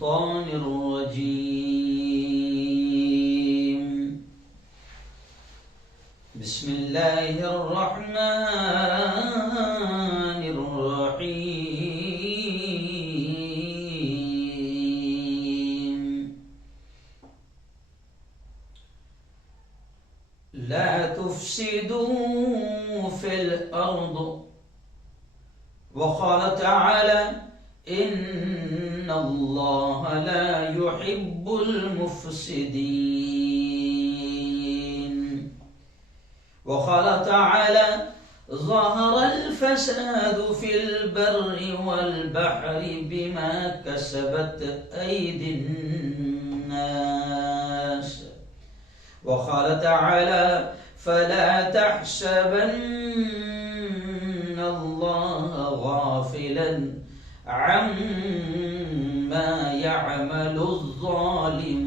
الشيطان الرجيم. بسم الله الرحمن الرحيم. لا تفسدوا في الأرض. وقال تعالى إن الله لا يحب المفسدين. وقال تعالى ظهر الفساد في البر والبحر بما كسبت أيدي الناس. وقال تعالى فلا تحسبن الله غافلا عما يعمل الظالمون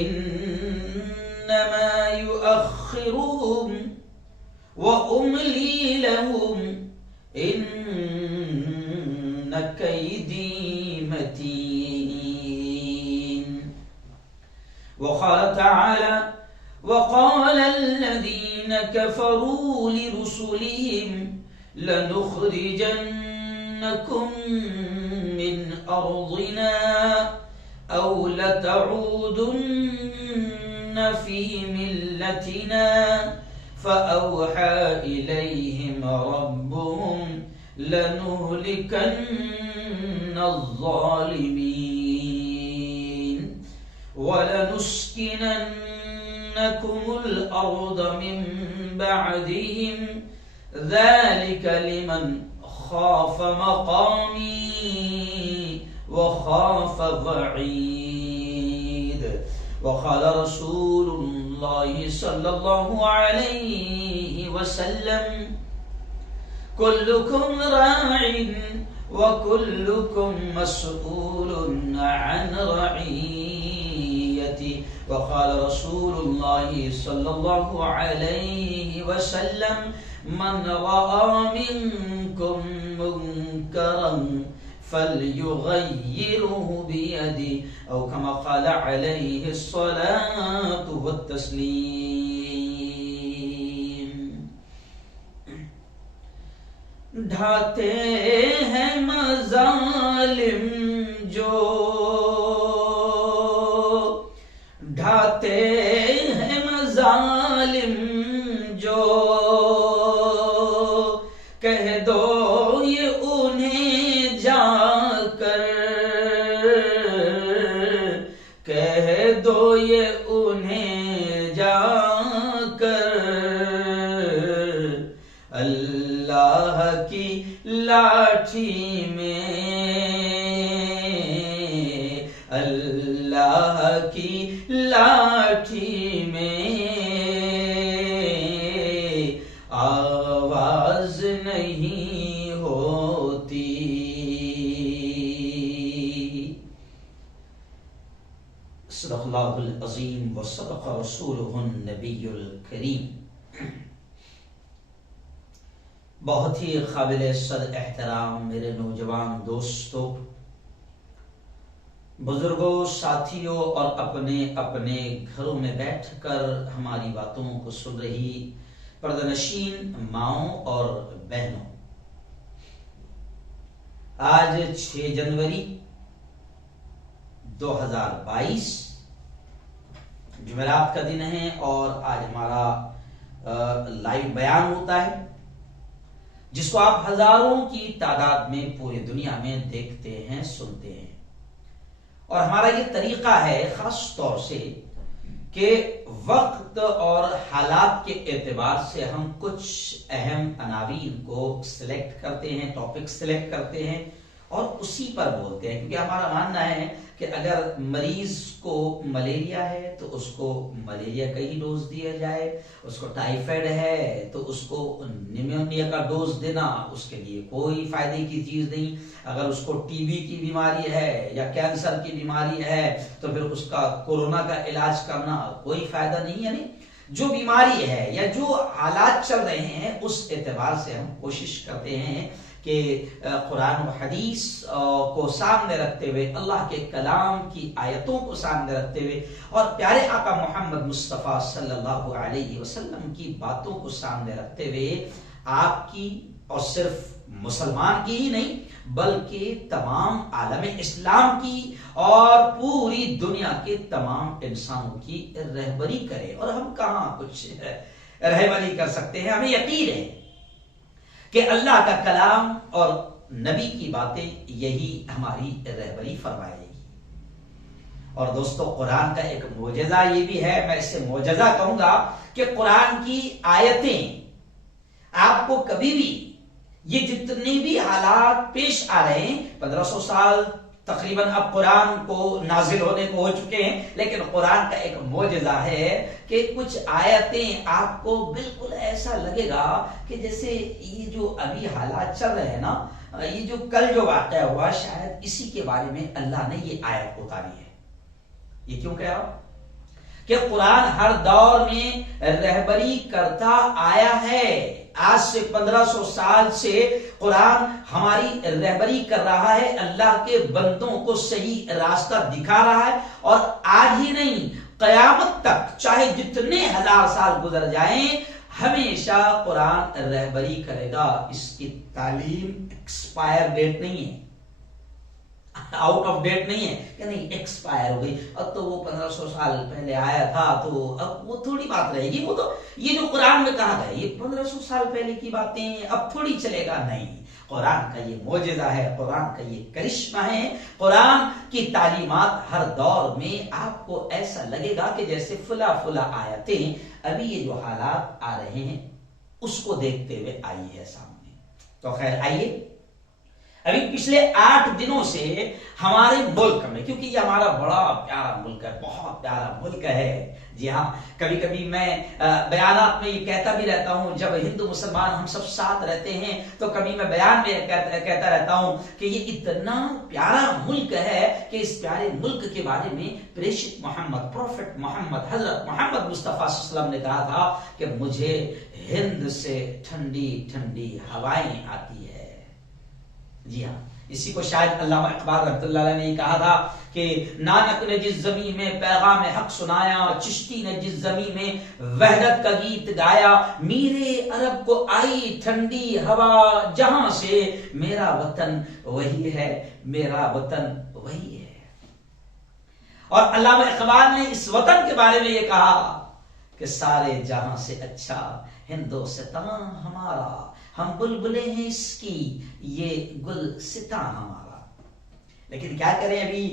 إنما يؤخرهم وأملي لهم إن كيدي متين. وقال تعالى وقال الذين كفروا لرسلهم لنخرجنكم من أرضنا أو لتعودن في ملتنا فأوحى إليهم ربهم لنهلكن الظالمين ولنسكننكم الأرض من بعدهم ذلك لمن خاف مقامي وخاف وعيد. وقال رسول الله صلى الله عليه وسلم كلكم راع وكلكم مسؤول عن رعيته. وقال رسول الله صلى الله عليه وسلم من رأى منكم منكرا فليغيره بيده أو كما قال عليه الصلاة والتسليم. ڈھاتے ہیں مظالم جو ڈھاتے ہیں مظالم جو کہہ دو یہ انہیں جا کر کہہ دو یہ انہیں جا کر اللہ کی لاٹھی میں اللہ کی لاٹھی میں آواز نہیں ہوتی. صدق اللہ العظیم وصدق رسولہ النبی الکریم. بہت ہی قابل صد احترام میرے نوجوان دوستوں، بزرگوں، ساتھیوں اور اپنے اپنے گھروں میں بیٹھ کر ہماری باتوں کو سن رہی پردہ نشین ماؤں اور بہنوں، آج 6 جنوری 2022 جمعرات کا دن ہے اور آج ہمارا لائیو بیان ہوتا ہے جس کو آپ ہزاروں کی تعداد میں پوری دنیا میں دیکھتے ہیں، سنتے ہیں. اور ہمارا یہ طریقہ ہے خاص طور سے کہ وقت اور حالات کے اعتبار سے ہم کچھ اہم عناوین کو سلیکٹ کرتے ہیں، ٹاپک سلیکٹ کرتے ہیں اور اسی پر بولتے ہیں، کیونکہ ہمارا ماننا ہے کہ اگر مریض کو ملیریا ہے تو اس کو ملیریا کا ہی ڈوز دیا جائے، اس کو ٹائیفائڈ ہے تو اس کو نیمونیا کا ڈوز دینا اس کے لیے کوئی فائدے کی چیز نہیں. اگر اس کو ٹی بی کی بیماری ہے یا کینسر کی بیماری ہے تو پھر اس کا کورونا کا علاج کرنا کوئی فائدہ نہیں. یعنی جو بیماری ہے یا جو حالات چل رہے ہیں اس اعتبار سے ہم کوشش کرتے ہیں کہ قرآن و حدیث کو سامنے رکھتے ہوئے، اللہ کے کلام کی آیتوں کو سامنے رکھتے ہوئے اور پیارے آقا محمد مصطفیٰ صلی اللہ علیہ وسلم کی باتوں کو سامنے رکھتے ہوئے آپ کی، اور صرف مسلمان کی ہی نہیں بلکہ تمام عالم اسلام کی اور پوری دنیا کے تمام انسانوں کی رہبری کرے۔ اور ہم کہاں کچھ رہبری کر سکتے ہیں؟ ہمیں یقین ہے کہ اللہ کا کلام اور نبی کی باتیں یہی ہماری رہبری فرمائے گی۔ اور دوستو، قرآن کا ایک معجزہ یہ بھی ہے، میں اسے معجزہ کہوں گا، کہ قرآن کی آیتیں آپ کو کبھی بھی، یہ جتنے بھی حالات پیش آ رہے ہیں، 1500 سال تقریباً اب قرآن کو نازل ہونے کو ہو چکے ہیں، لیکن قرآن کا ایک معجزہ ہے کہ کچھ آیتیں آپ کو بالکل ایسا لگے گا کہ جیسے یہ جو ابھی حالات چل رہے ہیں نا، یہ جو کل جو واقعہ ہوا، شاید اسی کے بارے میں اللہ نے یہ آیت اتاری ہے۔ یہ کیوں کہہ رہا ہوں؟ کہ قرآن ہر دور میں رہبری کرتا آیا ہے۔ آج سے 1500 سال سے قرآن ہماری رہبری کر رہا ہے، اللہ کے بندوں کو صحیح راستہ دکھا رہا ہے، اور آج ہی نہیں قیامت تک، چاہے جتنے ہزار سال گزر جائیں، ہمیشہ قرآن رہبری کرے گا۔ اس کی تعلیم ایکسپائر ڈیٹ نہیں ہے، آؤٹ آف ڈیٹ نہیں ہے کہ نہیں ایکسپائر ہو گئی، اب تو وہ 1500 سال پہلے آیا تھا تو اب وہ تھوڑی بات رہے گی۔ وہ تو یہ جو قرآن میں کہا گیا، یہ 1500 سال پہلے کی باتیں اب تھوڑی چلے گا، نہیں۔ قرآن کا یہ معجزہ ہے، قرآن کا یہ کرشمہ ہے۔ قرآن کی تعلیمات ہر دور میں آپ کو ایسا لگے گا کہ جیسے فلاں فلاں آیتیں ابھی یہ جو حالات آ رہے ہیں اس کو دیکھتے ہوئے آئی ہے سامنے۔ تو خیر، آئیے ابھی پچھلے 8 دنوں سے ہمارے ملک میں، کیونکہ یہ ہمارا بڑا پیارا ملک ہے، بہت پیارا ملک ہے، جی ہاں، کبھی کبھی میں بیانات میں یہ کہتا بھی رہتا ہوں، جب ہندو مسلمان ہم سب ساتھ رہتے ہیں تو کبھی میں بیان میں کہتا رہتا ہوں کہ یہ اتنا پیارا ملک ہے کہ اس پیارے ملک کے بارے میں پریشت محمد، پروفٹ محمد، حضرت محمد مصطفیٰ صلی اللہ علیہ وسلم نے کہا تھا کہ مجھے ہند سے ٹھنڈی ٹھنڈی ہوائیں آتی ہے۔ جی ہاں، اسی کو شاید علامہ اقبال رحمۃ اللہ علیہ نے کہا تھا کہ نانک نے جس زمین میں پیغام حق سنایا، چشتی نے جس زمین میں وحدت کا گیت گایا، میرے عرب کو آئی ٹھنڈی ہوا جہاں سے، میرا وطن وہی ہے، میرا وطن وہی ہے۔ اور علامہ اقبال نے اس وطن کے بارے میں یہ کہا کہ سارے جہاں سے اچھا ہندوستان ہمارا، ہم بلبلے ہیں اس کی، یہ گلستاں ہمارا۔ لیکن کیا کریں، ابھی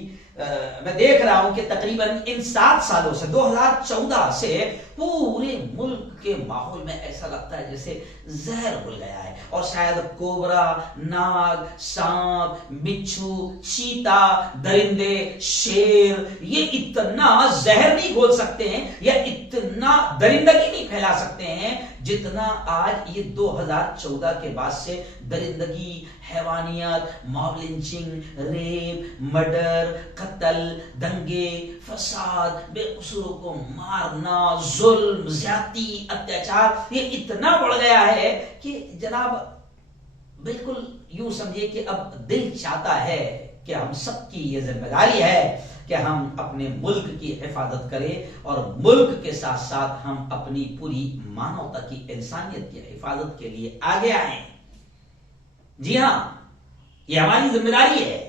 میں دیکھ رہا ہوں کہ تقریباً ان 7 سالوں سے 2014 سے پورے ملک کے ماحول میں ایسا لگتا ہے جیسے زہر گھل گیا ہے، اور شاید کوبرا، ناگ، سانپ، بچھو، چیتا، درندے، شیر، یہ اتنا زہر نہیں گھول سکتے ہیں یا اتنا درندگی نہیں پھیلا سکتے ہیں جتنا آج یہ 2014 کے بعد سے درندگی، حیوانیت، موب لنچنگ، ریپ، مرڈر، قتل، دنگے، فساد، بے قصوروں کو مارنا، ظلم، زیادتی، اتیاچار، یہ اتنا بڑھ گیا ہے کہ جناب بالکل یوں سمجھے کہ اب دل چاہتا ہے کہ ہم سب کی یہ ذمہ داری ہے کہ ہم اپنے ملک کی حفاظت کریں، اور ملک کے ساتھ ساتھ ہم اپنی پوری مانوتا کی، انسانیت کی حفاظت کے لیے آگے آئیں۔ جی ہاں، یہ ہماری ذمہ داری ہے۔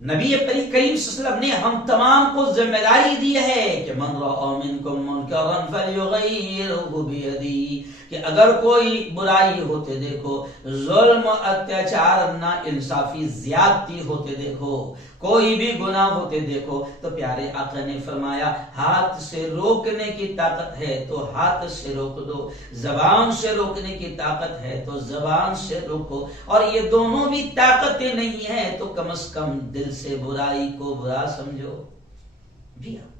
نبی کریم صلی اللہ علیہ وسلم نے ہم تمام کو ذمہ داری دی ہے کہ من رأى منکم منکرا فلیغیرہ بیدہ، کہ اگر کوئی برائی ہوتے دیکھو، ظلم، اتیاچار، نا انصافی، زیادتی ہوتے دیکھو، کوئی بھی گناہ ہوتے دیکھو، تو پیارے آقا نے فرمایا ہاتھ سے روکنے کی طاقت ہے تو ہاتھ سے روک دو، زبان سے روکنے کی طاقت ہے تو زبان سے روکو، اور یہ دونوں بھی طاقتیں نہیں ہیں تو کم از کم دل سے برائی کو برا سمجھو۔ جی ہاں،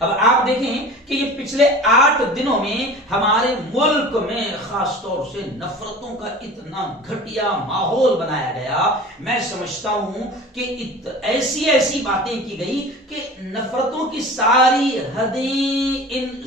اب آپ دیکھیں کہ یہ پچھلے 8 دنوں میں ہمارے ملک میں خاص طور سے نفرتوں کا اتنا گھٹیا ماحول بنایا گیا، میں سمجھتا ہوں کہ ایسی باتیں کی گئی کہ نفرتوں کی ساری حدیں ان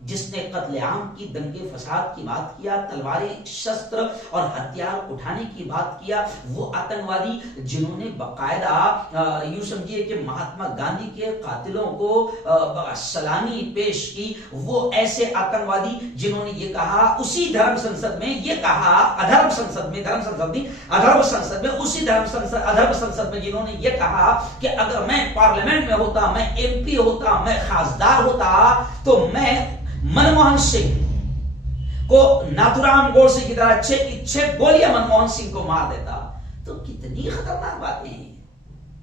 جس نے قتل عام کی، دنگے فساد کی بات کیا، تلواریں، شستر اور ہتھیار اٹھانے کی بات کیا، وہ آتنکوادی جنہوں نے باقاعدہ یوں سمجھیے کہ مہاتما گاندھی کے قاتلوں کو سلامی پیش کی، وہ ایسے آتنکوادی جنہوں نے یہ کہا اسی دھرم سنسد میں، یہ کہا ادھرم سنسد میں، دھرم سنسد نہیں ادھرم سنسد میں، اسی ادھرم سنسد میں جنہوں نے یہ کہا کہ اگر میں پارلیمنٹ میں ہوتا، میں ایم پی ہوتا، میں خاصدار ہوتا تو میں منموہن سنگھ کو ناتھورام گوڈسے کی طرح چھ گولیاں منموہن سنگھ کو مار دیتا۔ تو کتنی خطرناک باتیں ہیں۔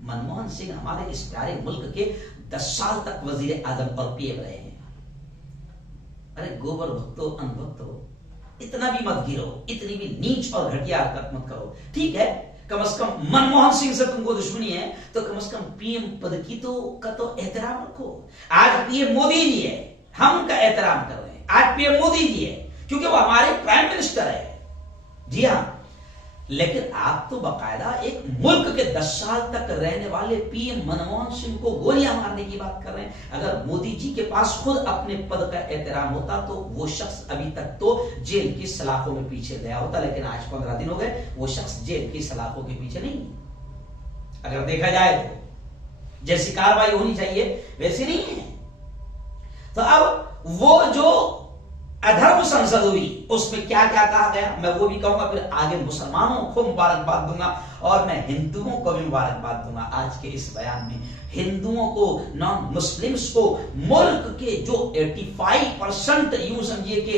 منموہن سنگھ ہمارے اس پیارے ملک کے 10 سال تک وزیر اعظم اور پی ایم رہے ہیں۔ ارے گوبر بھکتو ان بھکتو، اتنا بھی مت گرو، اتنی بھی نیچ اور گھٹیا حرکت مت کرو۔ ٹھیک ہے، کم از کم منموہن سنگھ سے تم کو دشمنی ہے تو کم از کم پی ایم پد کی کا تو احترام رکھو۔ آج پی ایم مودی جی ہے، ہم ان کا احترام کر رہے ہیں۔ آج پی ایم مودی جی ہے کیونکہ وہ ہمارے پرائم منسٹر ہے، جی ہاں، لیکن آپ تو باقاعدہ ایک ملک کے 10 سال تک رہنے والے پی ایم منموہن سنگھ کو گولیاں مارنے کی بات کر رہے ہیں۔ اگر مودی جی کے پاس خود اپنے پد کا احترام ہوتا تو وہ شخص ابھی تک تو جیل کی سلاخوں میں پیچھے گیا ہوتا، لیکن آج 15 دن ہو گئے وہ شخص جیل کی سلاخوں کے پیچھے نہیں۔ اگر دیکھا جائے تو جیسی کاروائی ہونی چاہیے ویسی نہیں ہے۔ تو اب وہ جو ادھرم سنسد ہوئی اس میں کیا کیا کہا گیا میں وہ بھی کہوں گا، پھر آگے مسلمانوں کو مبارکباد دوں گا اور میں ہندوؤں کو بھی مبارکباد دوں گا۔ آج کے اس بیان میں ہندوؤں کو، نان مسلمز کو، ملک کے جو 85% یوں سمجھیے کہ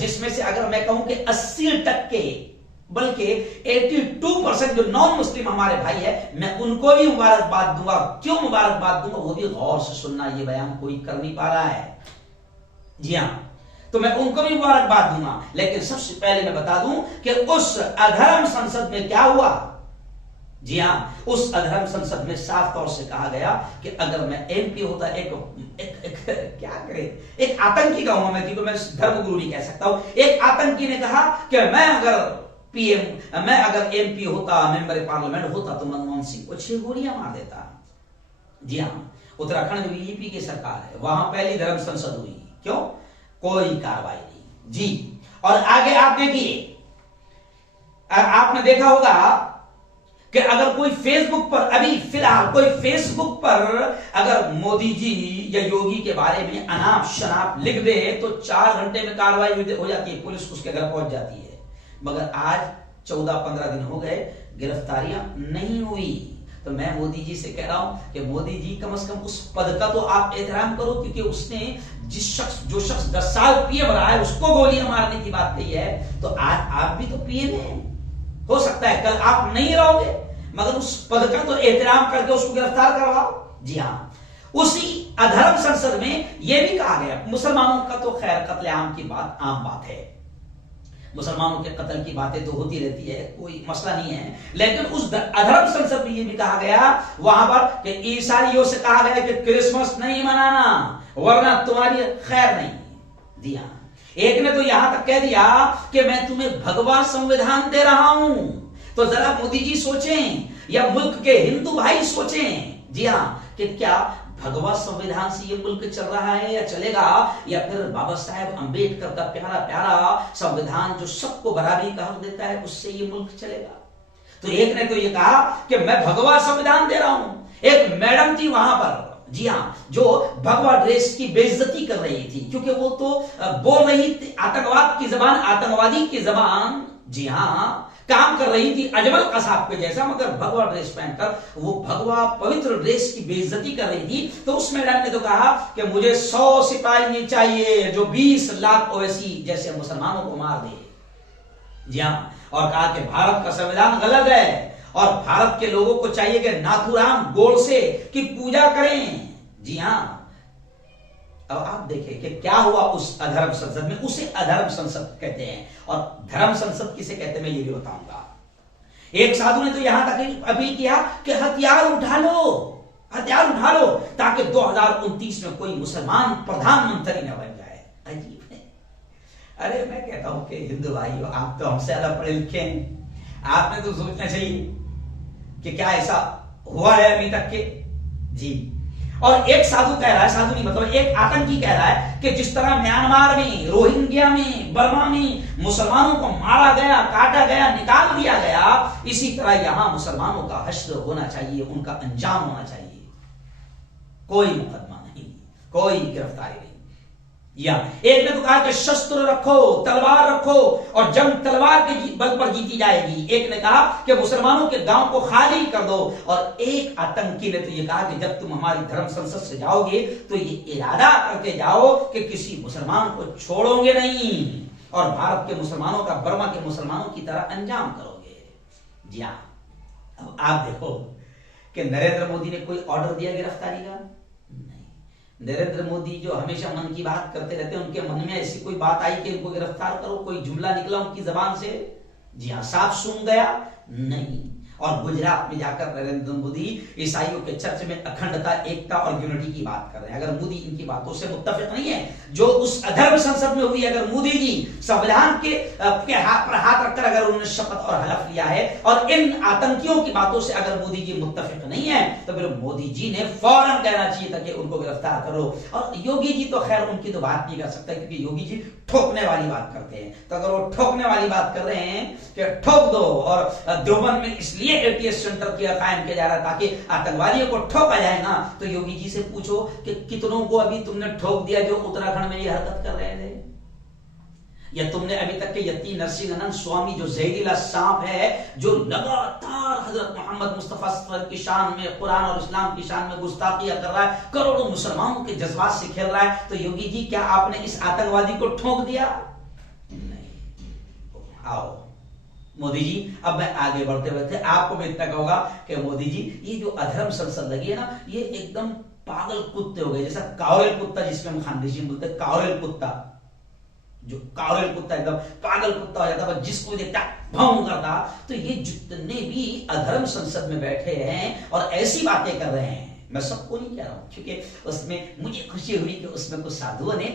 جس میں سے اگر میں کہوں کہ 80% بلکہ 82% جو نان مسلم ہمارے بھائی ہے، میں ان کو بھی مبارکباد دوں گا۔ کیوں مبارکباد دوں گا وہ بھی غور سے سننا، یہ بیان کوئی کر نہیں پا رہا ہے، جی ہاں، تو میں ان کو بھی مبارکباد دوں گا۔ لیکن سب سے پہلے میں بتا دوں کہ اس ادھرم سنسد میں کیا ہوا۔ جی ہاں، اس ادھرم سنسد میں صاف طور سے کہا گیا کہ اگر میں ایم پی ہوتا، کیا کرے، ایک آتنکی کہوں گا میں، کیونکہ میں دھرم گرو نہیں کہہ سکتا ہوں، ایک آتنکی نے کہا کہ میں اگر ایم پی ہوتا، ممبر پارلیمنٹ ہوتا تو منموہن سنگھ کو 6 گولیاں مار دیتا۔ جی ہاں، اتراکھنڈ میں بی جے پی کی سرکار ہے، وہاں پہلی دھرم سنسد ہوئی، کیوں؟ کوئی کاروائی نہیں، جی۔ اور آگے آپ دیکھیے، آپ نے دیکھا ہوگا کہ اگر کوئی فیس بک پر، ابھی فی الحال کوئی فیس بک پر اگر مودی جی یا یوگی کے بارے میں اناپ شناپ لکھ دے تو 4 گھنٹے میں کاروائی ہو جاتی ہے، پولیس اس کے گھر پہنچ جاتی ہے۔ مگر آج 14-15 دن ہو گئے، گرفتاریاں نہیں ہوئی۔ تو میں مودی جی سے کہہ رہا ہوں کہ مودی جی کم از کم اس پد کا تو آپ احترام کرو، کیونکہ اس نے جو شخص 10 سال پی ایم رہا ہے اس کو گولیاں مارنے کی بات کہی ہے، تو آج آپ بھی تو پی ایم ہیں، ہو سکتا ہے کل آپ نہیں رہو گے، مگر اس پد کا تو احترام کر کے اس کو گرفتار کرواؤ۔ جی ہاں، اسی ادھرم سنسد میں یہ بھی کہا گیا، مسلمانوں کا تو خیر قتل عام کی بات عام بات ہے، مسلمانوں کے قتل کی باتیں تو ہوتی رہتی ہے، کوئی مسئلہ نہیں ہے، لیکن اس ادھرم سنسد میں یہ بھی کہا گیا وہاں پر کہ عیسائیوں سے کہا گیا کہ کرسمس نہیں منانا ورنہ تمہاری خیر نہیں۔ جی ہاں، ایک نے تو یہاں تک کہہ دیا کہ میں تمہیں بھگوا سنویدھان دے رہا ہوں۔ تو ذرا مودی جی سوچیں یا ملک کے ہندو بھائی سوچیں، جی ہاں، کہ کیا بھگوا سنویدھان سے یہ ملک چل رہا ہے یا چلے گا، یا پھر بابا صاحب امبیڈکر کا پیارا پیارا سنویدھان جو سب کو برابری کا حق دیتا ہے اس سے یہ ملک چلے گا۔ تو ایک نے تو یہ کہا کہ میں بھگوا سنویدھان دے رہا ہوں، ایک میڈم تھی وہاں پر، جی ہاں، جو بھگوا ڈریس کی بے عزتی کر رہی تھی، کیونکہ وہ تو بول رہی تھی آتنکواد کی زبان، آتنکوادی کی زبان، جی ہاں، کام کر رہی تھی اجمل قصاب کے جیسا، مگر بھگوا ڈریس پہن کر وہ بھگوا پوتر ڈریس کی بے عزتی کر رہی تھی۔ تو اس میڈم نے تو کہا کہ مجھے 100 سپاہی چاہیے جو 20 لاکھ اویسی جیسے مسلمانوں کو مار دے، جی ہاں، اور کہا کہ بھارت کا سنویدھان غلط ہے اور بھارت کے لوگوں کو چاہیے کہ ناتھورام گوڈسے کی پوجا کریں۔ جی ہاں، اب آپ دیکھیں کہ کیا ہوا اس ادھرم سنسد میں، اسے ادھرم سنسد کہتے ہیں، اور دھرم سنسد کسے کہتے ہیں میں یہ بھی بتاؤں گا۔ ایک سادھو نے تو یہاں تک اپیل کیا کہ ہتھیار اٹھا لو، ہتھیار اٹھا لو تاکہ 2029 میں کوئی مسلمان پردھان منتری نہ بن جائے۔ عجیب ہے۔ ارے میں کہتا ہوں کہ ہندو بھائیو، آپ تو ہم سے زیادہ پڑھے لکھے ہیں، آپ نے تو سوچنا چاہیے کہ کیا ایسا ہوا ہے ابھی تک کے، جی، اور ایک سادھو کہہ رہا ہے، سادھو نہیں مطلب ایک آتنکی کہہ رہا ہے کہ جس طرح میانمار میں، روہنگیا میں، برما میں مسلمانوں کو مارا گیا، کاٹا گیا، نکال دیا گیا، اسی طرح یہاں مسلمانوں کا حشر ہونا چاہیے، ان کا انجام ہونا چاہیے، کوئی مقدمہ نہیں، کوئی گرفتاری نہیں۔ یا ایک نے تو کہا کہ شستر رکھو، تلوار رکھو اور جنگ تلوار کے بل پر جیتی جائے گی، ایک نے کہا کہ مسلمانوں کے گاؤں کو خالی کر دو، اور ایک آتنکی نے تو یہ کہا کہ جب تم ہماری دھرم سنسد سے جاؤ گے تو یہ ارادہ کر کے جاؤ کہ کسی مسلمان کو چھوڑو گے نہیں اور بھارت کے مسلمانوں کا برما کے مسلمانوں کی طرح انجام کرو گے۔ جی ہاں، اب آپ دیکھو کہ نریندر مودی نے کوئی آرڈر دیا گرفتاری کا؟ نریندر مودی جو ہمیشہ من کی بات کرتے رہتے ہیں، ان کے من میں ایسی کوئی بات آئی کہ ان کو گرفتار کرو، کوئی جملہ نکلا ان کی زبان سے؟ جی ہاں، صاف سن گیا؟ نہیں۔ اور گجرات میں جا کر نریندر مودی عیسائیوں کے چرچ میں اکھنڈتا، ایکتا اور یونٹی کی بات کر رہے ہیں۔ اگر مودی ان کی باتوں سے متفق نہیں ہے جو اس ادھرم سنسد میں ہوئی، اگر مودی جی سنویدھان کے ہاتھ پر ہاتھ رکھ کر اگر انہوں نے شپث اور حلف لیا ہے اور ان آتنکیوں کی باتوں سے اگر مودی جی متفق نہیں ہے تو پھر مودی جی نے فوراً کہنا چاہیے تھا کہ ان کو گرفتار کرو۔ اور یوگی جی تو خیر ان کی تو بات نہیں کر سکتا کیونکہ یوگی جی ٹھوکنے والی بات کرتے ہیں، تو اگر وہ ٹھوکنے والی بات کر رہے ہیں کہ ٹھوک دو، اور دیوبند میں اس لیے ATS سینٹر قائم کیا جا رہا ہے تاکہ آتنکوادیوں کو ٹھوکا جائے نا، تو یوگی جی سے پوچھو کہ کتنوں کو ابھی تم نے ٹھوک دیا جو اتراکھنڈ میں یہ حرکت کر رہے تھے؟ یا تم نے ابھی تک کہ یتی نرسنگھ سوامی جو زہریلا سانپ ہے، جو لگاتار حضرت محمد مصطفیٰ صلی اللہ علیہ وسلم کی شان میں، قرآن اور اسلام کی شان میں گستاخیاں کر رہا ہے، کروڑوں مسلمانوں کے جذبات سے کھیل رہا ہے، تو یوگی جی کیا آپ نے اس آتنکوادی کو ٹھوک دیا؟ نہیں۔ آؤ مودی جی، اب میں آگے بڑھتے بڑھتے آپ کو بھی اتنا کہوں گا کہ مودی جی یہ جو ادھرم سنسد لگی ہے نا، یہ ایک دم پاگل کتے ہو گئے، جیسا کاورل کتا جس میں ہم خاندیشی بولتے ہیں، کاورل کتا، جو کاورل کتا ایک دم پاگل کتا ہو جاتا ہے، جس کو دیکھتا بھاؤں کرتا، تو یہ جتنے بھی ادھرم سنسد میں بیٹھے ہیں اور ایسی باتیں کر رہے ہیں، میں سب کو نہیں کہہ رہا ہوں کیونکہ اس میں مجھے خوشی ہوئی کہ اس میں کچھ سادھوؤں نے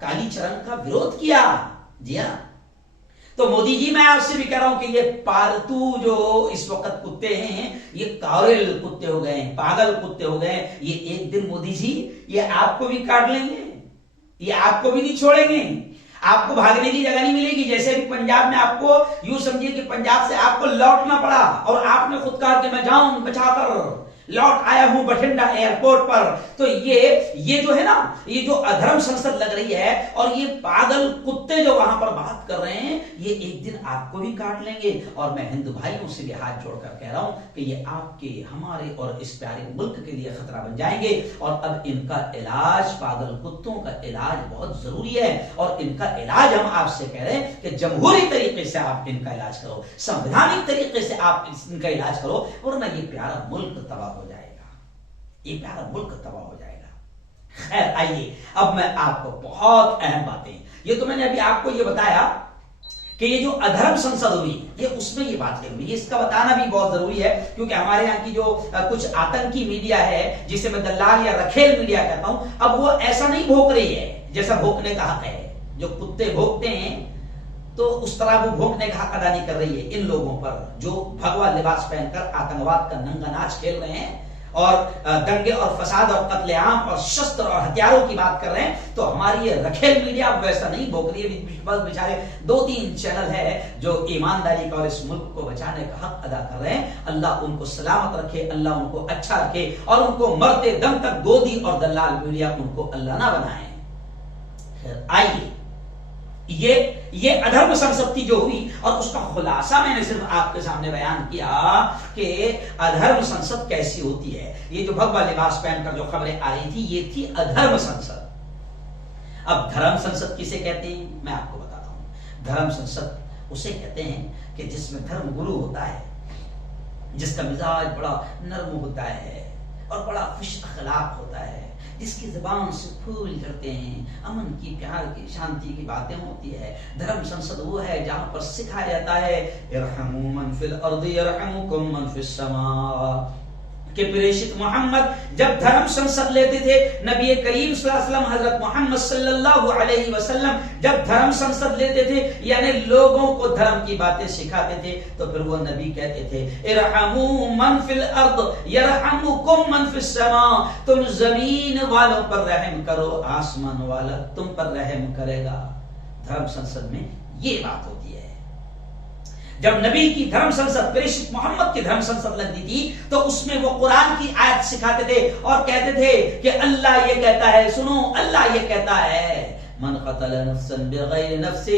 کالی چرن کا وروਧ کیا۔ جی ہاں، تو مودی جی میں آپ سے بھی کہہ رہا ہوں کہ یہ پالتو جو اس وقت کتے ہیں، یہ کاورل کتے ہو گئے ہیں، پاگل کتے ہو گئے ہیں، یہ ایک دن مودی جی یہ آپ کو بھی کاٹ لیں گے، یہ آپ کو بھی نہیں چھوڑیں گے، آپ کو بھاگنے کی جگہ نہیں ملے گی۔ جیسے بھی پنجاب میں آپ کو یوں سمجھیے کہ پنجاب سے آپ کو لوٹنا پڑا اور آپ نے خود کہا کہ میں جاؤں بچا کر لوٹ آیا ہوں بٹھنڈا ایئرپورٹ پر، تو یہ جو ہے نا، یہ جو ادھرم سنسد لگ رہی ہے اور یہ پاگل کتے جو وہاں پر بات کر رہے ہیں، یہ ایک دن آپ کو بھی کاٹ لیں گے۔ اور میں ہندو بھائیوں سے بھی ہاتھ جوڑ کر کہہ رہا ہوں کہ یہ آپ کے، ہمارے اور اس پیارے ملک کے لیے خطرہ بن جائیں گے، اور اب ان کا علاج، پاگل کتوں کا علاج بہت ضروری ہے، اور ان کا علاج ہم آپ سے کہہ رہے ہیں کہ جمہوری طریقے سے آپ ان کا علاج کرو، سنویدھانک طریقے سے آپ ان کا علاج کرو، ورنہ یہ پیارا ملک تباہ ہو جائے گا، یہ پیارا ملک تباہ ہو جائے گا۔ خیر آئیے، اب میں آپ کو بہت اہم باتیں، یہ تو میں نے ابھی آپ کو یہ بتایا کہ یہ جو ادھرم سنسد ہوئی، یہ اس میں یہ بات ہوئی، یہ اس کا بتانا بھی بہت ضروری ہے، کیونکہ ہمارے یہاں کی جو کچھ آتنکی میڈیا ہے، جسے میں دلال یا رکھیل میڈیا کہتا ہوں، اب وہ ایسا نہیں بھونک رہی ہے جیسا بھونکنے کا حق ہے۔ جو کتے بھونکتے ہیں تو اس طرح وہ بھونکنے کا حق ادا نہیں کر رہی ہے ان لوگوں پر جو بھگوا لباس پہن کر آتنکواد کا ننگا ناچ کھیل رہے ہیں اور دنگے اور فساد اور قتل عام اور شستر اور ہتھیاروں کی بات کر رہے ہیں۔ تو ہماری یہ رکھیل میڈیا ویسا نہیں بھونک رہی ہے، بیچارے 2-3 چینل ہے جو ایمانداری کا اور اس ملک کو بچانے کا حق ادا کر رہے ہیں۔ اللہ ان کو سلامت رکھے، اللہ ان کو اچھا رکھے، اور ان کو مرتے دم تک گودی اور دلال میڈیا ان کو اللہ نہ بنائے۔ آئیے، یہ ادھرم سنسد جو ہوئی اور اس کا خلاصہ میں نے صرف آپ کے سامنے بیان کیا کہ ادھرم سنسد کیسی ہوتی ہے۔ یہ جو بھگوا لباس پہن کر جو خبریں آ رہی تھی، یہ تھی ادھرم سنسد۔ اب دھرم سنسد کسے کہتے ہیں میں آپ کو بتاتا ہوں۔ دھرم سنسد اسے کہتے ہیں کہ جس میں دھرم گرو ہوتا ہے، جس کا مزاج بڑا نرم ہوتا ہے اور بڑا خوش اخلاق ہوتا ہے، جس کی زبان سے پھول جھڑتے ہیں، امن کی، پیار کی، شانتی کی باتیں ہوتی ہے۔ دھرم سنسد وہ ہے جہاں پر سکھایا جاتا ہے ارحموا من فی الارض یرحمکم من فی السماء، کہ پریشت محمد جب دھرم سنسد لیتے تھے، نبی کریم صلی اللہ علیہ وسلم حضرت محمد صلی اللہ علیہ وسلم جب دھرم سنسد لیتے تھے، یعنی لوگوں کو دھرم کی باتیں سکھاتے تھے، تو پھر وہ نبی کہتے تھے ارحموا من فی الارض یرحمکم من فی السماء، تم زمین والوں پر رحم کرو، آسمان والا تم پر رحم کرے گا۔ دھرم سنسد میں یہ بات ہوتی ہے۔ جب نبی کی دھرم سنسد، پریشت محمد کی دھرم سنسد لگتی تھی، تو اس میں وہ قرآن کی آیت سکھاتے تھے اور کہتے تھے کہ اللہ یہ کہتا ہے، سنو اللہ یہ کہتا ہے من قتل نفسا بغیر نفس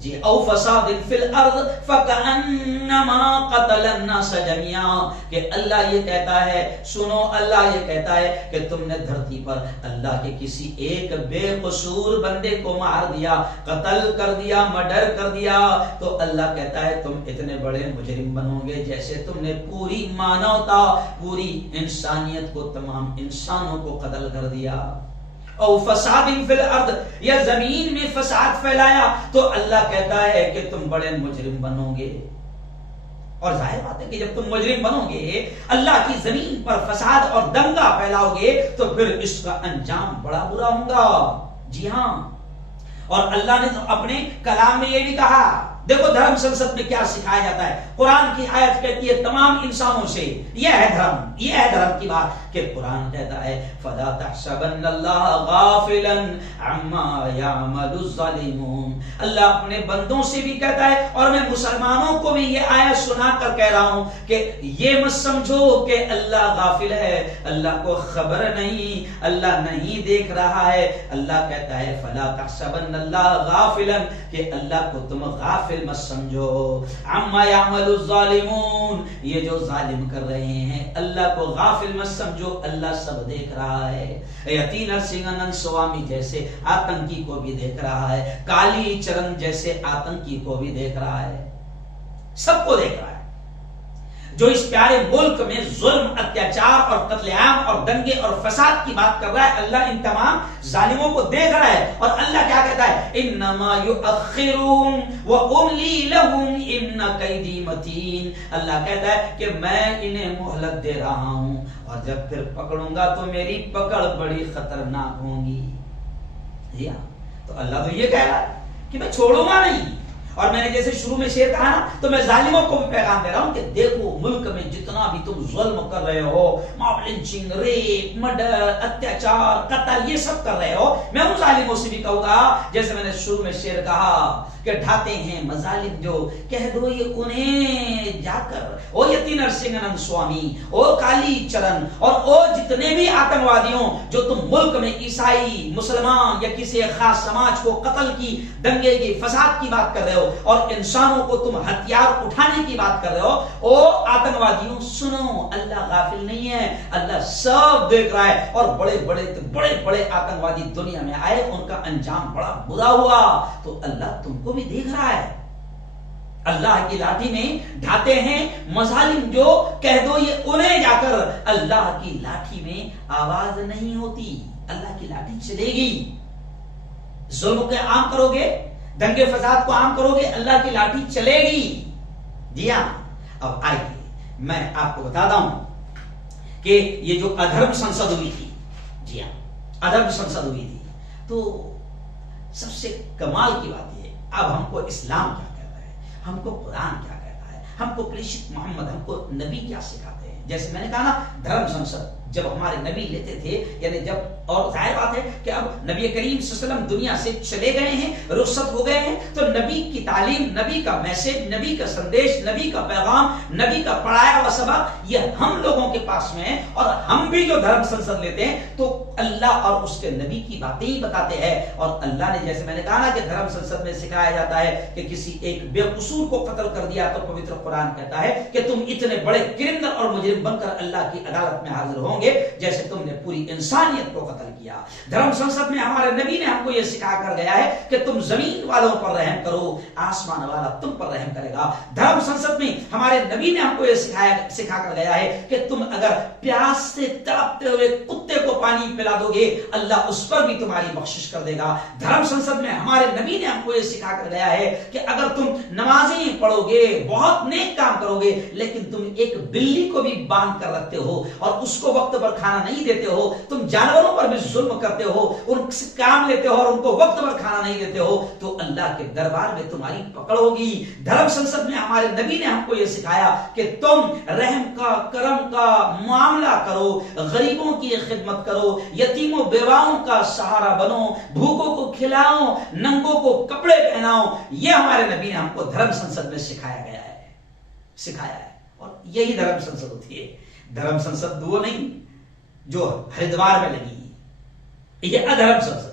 جی او فساد فی الارض فکأنما قتل الناس جميعا، کہ اللہ یہ کہتا ہے، سنو اللہ یہ کہتا ہے کہ تم نے دھرتی پر اللہ کے کسی ایک بے قصور بندے کو مار دیا، قتل کر دیا، مرڈر کر دیا، تو اللہ کہتا ہے تم اتنے بڑے مجرم بنو گے جیسے تم نے پوری مانوتا، پوری انسانیت کو، تمام انسانوں کو قتل کر دیا۔ او فساد فی الارض، یا زمین میں فساد پھیلایا، تو اللہ کہتا ہے کہ تم بڑے مجرم بنو گے۔ اور ظاہر بات ہے کہ جب تم مجرم بنو گے، اللہ کی زمین پر فساد اور دنگا پھیلاؤ گے، تو پھر اس کا انجام بڑا برا ہوگا۔ جی ہاں، اور اللہ نے تو اپنے کلام میں یہ بھی کہا، دیکھو دھرم سنسد میں کیا سکھایا جاتا ہے۔ قرآن کی آیت کہتی ہے تمام انسانوں سے، یہ ہے دھرم، یہ ہے دھرم کی بات، کہ قرآن کہتا ہے فَلَا تَحْسَبَنَّ اللَّهَ غَافِلًا عَمَّا يَعْمَلُ الظَّالِمُونَ، اللہ اپنے بندوں سے بھی کہتا ہے، اور میں مسلمانوں کو بھی یہ آیت سنا کر کہہ رہا ہوں کہ یہ مت سمجھو کہ اللہ غافل ہے، اللہ کو خبر نہیں، اللہ نہیں دیکھ رہا ہے۔ اللہ کہتا ہے فَلَا تَحْسَبَنَّ اللَّهَ غَافِلًا، کہ اللہ کو تم غافل مت سمجھو، عَمَّا يَعْمَلُ الظَّالِمُونَ، یہ جو ظالم کر رہے ہیں اللہ کو غافل مت سمجھو، اللہ سب دیکھ رہا ہے۔ یتی نرسنگن سوامی جیسے آتنکی کو بھی دیکھ رہا ہے، کالی چرن جیسے آتنکی کو بھی دیکھ رہا ہے، سب کو دیکھ رہا ہے۔ جو اس پیارے ملک میں ظلم، اتیاچار اور قتل عام اور دنگے اور فساد کی بات کر رہا ہے، اللہ ان تمام ظالموں کو دیکھ رہا ہے۔ اور اللہ کیا کہتا ہے انما یؤخرون واملی لهم ان کیدی متین، اللہ کہتا ہے کہ میں انہیں مہلت دے رہا ہوں، اور جب پھر پکڑوں گا تو میری پکڑ بڑی خطرناک ہوگی۔ جی ہاں، تو اللہ تو یہ کہہ رہا ہے کہ میں چھوڑوں گا نہیں۔ اور میں نے جیسے شروع میں شعر کہا نا، تو میں ظالموں کو بھی پیغام دے رہا ہوں کہ دیکھو ملک میں جتنا بھی تم ظلم کر رہے ہو، ماب لنچنگ، ریپ، مرڈر، اتیاچار، قتل، یہ سب کر رہے ہو، میں ان ظالموں سے بھی کہوں گا جیسے میں نے شروع میں شعر کہا کہ ڈھاتے ہیں مظالم جو، کہہ دو یہ انہیں جا کر، او یتی نرسنگن سوامی، او کالی چرن، اور او جتنے بھی آتنوادیوں جو تم ملک میں عیسائی، مسلمان یا کسی خاص سماج کو قتل کی، دنگے کی، فساد کی بات کر رہے ہو، اور انسانوں کو تم ہتھیار اٹھانے کی بات کر رہے ہو، او آتنوادیوں سنو، اللہ غافل نہیں ہے، اللہ سب دیکھ رہا ہے۔ اور بڑے بڑے آتنوادی دنیا میں آئے، ان کا انجام بڑا برا ہوا، تو اللہ تم کو بھی دیکھ رہا ہے۔ اللہ کی لاٹھی میں ڈھاتے ہیں مظالم جو، کہہ دو یہ انہیں جا کر، اللہ کی لاٹھی میں آواز نہیں ہوتی، اللہ کی لاٹھی چلے گی۔ ظلم کو عام کرو گے، دنگے فساد کو عام کرو گے، اللہ کی لاٹھی چلے گی۔ جی ہاں، اب آئیے میں آپ کو بتا ہوں کہ یہ جو ادھرم سنسد ہوئی تھی، جی ہاں ادھرم سنسد ہوئی تھی، تو سب سے کمال کی بات یہ، اب ہم کو اسلام کیا کہتا ہے، ہم کو قرآن کیا کہتا ہے، ہم کو پریشت محمد، ہم کو نبی کیا سکھاتے ہیں۔ جیسے میں نے کہا نا، دھرم سنسد جب ہمارے نبی لیتے تھے، یعنی جب، اور ظاہر بات ہے کہ اب نبی کریم صلی اللہ علیہ وسلم دنیا سے چلے گئے ہیں، رخصت ہو گئے ہیں، تو نبی کی تعلیم، نبی کا میسج، نبی کا سندیش، نبی کا پیغام، نبی کا پڑھایا ہوا سبق، یہ ہم لوگوں کے پاس میں ہے۔ اور ہم بھی جو دھرم سنسد لیتے ہیں تو اللہ اور اس کے نبی کی باتیں ہی بتاتے ہیں۔ اور اللہ نے، جیسے میں نے کہا نا کہ دھرم سنسد میں سکھایا جاتا ہے کہ کسی ایک بے قصور کو قتل کر دیا، تو پوتر قرآن کہتا ہے کہ تم اتنے بڑے کرمنل اور مجرم بن کر اللہ کی عدالت میں حاضر ہوں گے جیسے تم نے پوری انسانیت کو قتل کیا۔ دھرم سنسد میں ہمارے نبی نے ہم کو یہ سکھا کر گیا ہے کہ تم زمین والوں پر رحم کرو، آسمان والا تم پر رحم کرے گا۔ دھرم سنسد میں ہمارے نبی نے ہم کو یہ سکھا کر گیا ہے کہ تم اگر پیاس سے تڑپتے ہوئے کتے کو پانی پلا دو گے، اللہ اس پر بھی تمہاری بخشش کر دے گا۔ دھرم سنسد میں ہمارے نبی نے ہم کو یہ سکھا کر گیا ہے کہ اگر تم نمازیں پڑھو گے، بہت نیک نیک کام کرو گے، لیکن تم ایک بلی کو بھی باندھ کر رکھتے ہو اور اس کو وقت پر کھانا نہیں دیتے ہو، تم جانوروں پر بھی ظلم کرتے ہو، ان سے کام لیتے ہو اور ان کو وقت پر کھانا نہیں دیتے ہو، تو اللہ کے دربار میں تمہاری پکڑ ہوگی۔ دھرم سنسد میں ہمارے نبی نے ہم کو یہ سکھایا کہ تم رحم کا، کرم کا معاملہ کرو، غریبوں کی خدمت کرو، یتیموں بیواؤں کا سہارا بنو، بھوکوں کو کھلاؤ، ننگوں کو کپڑے پہناؤ۔ یہ ہمارے نبی نے ہم کو دھرم سنسد میں سکھایا گیا ہے، سکھایا ہے، اور یہی دھرم سنسد ہوتی ہے۔ دھرم سنسد وہ نہیں جو ہریدوار میں لگی، یہ ادھرم سنسد۔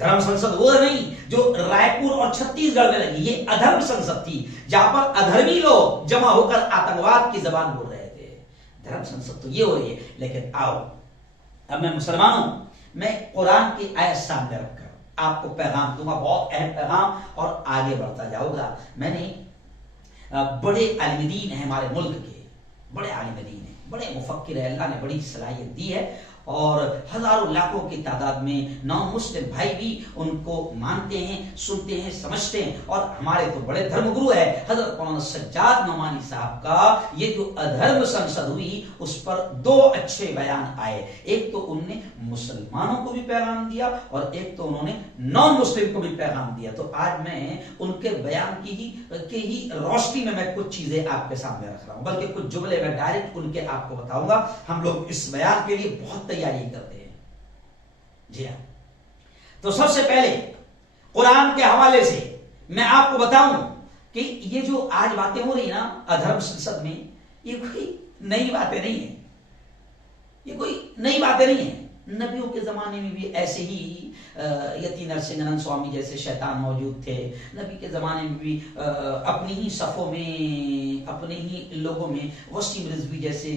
دھرم سنسد وہ نہیں جو رائے پور اور چھتیس گڑھ میں لگی، یہ ادھرم سنسد تھی جہاں پر ادھرمی لوگ جمع ہو کر آتنکواد کی زبان بول رہے تھے۔ دھرم سنسد تو یہ ہو رہی ہے۔ لیکن آؤ اب میں مسلمان ہوں، میں قرآن کی آیت سامنے رکھ کر آپ کو پیغام دوں گا، بہت اہم پیغام، اور آگے بڑھتا جاؤں گا۔ میں نے بڑے عالم دین ہیں ہمارے ملک کے، بڑے عالم دین ہیں، بڑے مفکر ہیں، اللہ نے بڑی صلاحیت دی ہے، اور ہزاروں لاکھوں کی تعداد میں نان مسلم بھائی بھی ان کو مانتے ہیں، سنتے ہیں، سمجھتے ہیں، اور ہمارے تو بڑے دھرم گرو ہے حضرت مولانا سجاد نعمانی صاحب کا یہ جو ادھرم سنسد ہوئی اس پر دو اچھے بیان آئے۔ ایک تو انہوں نے مسلمانوں کو بھی پیغام دیا اور ایک تو انہوں نے نان مسلم کو بھی پیغام دیا۔ تو آج میں ان کے بیان کی ہی روشنی میں کچھ چیزیں آپ کے سامنے رکھ رہا ہوں، بلکہ کچھ جملے میں ڈائریکٹ ان کے آپ کو بتاؤں گا۔ ہم لوگ اس بیان کے لیے بہت تیاری کرتے ہیں، جی ہاں۔ تو سب سے پہلے قرآن کے حوالے سے میں آپ کو بتاؤں کہ یہ جو آج باتیں ہو رہی نا ادھرم سنسد میں، یہ کوئی نئی باتیں نہیں ہیں، یہ کوئی نئی باتیں نہیں ہیں۔ نبیوں کے زمانے میں بھی ایسے ہی یتی نرسنگھنن سوامی جیسے شیطان موجود تھے، نبی کے زمانے میں بھی اپنی ہی صفوں میں، اپنے ہی لوگوں میں وسیم رضوی جیسے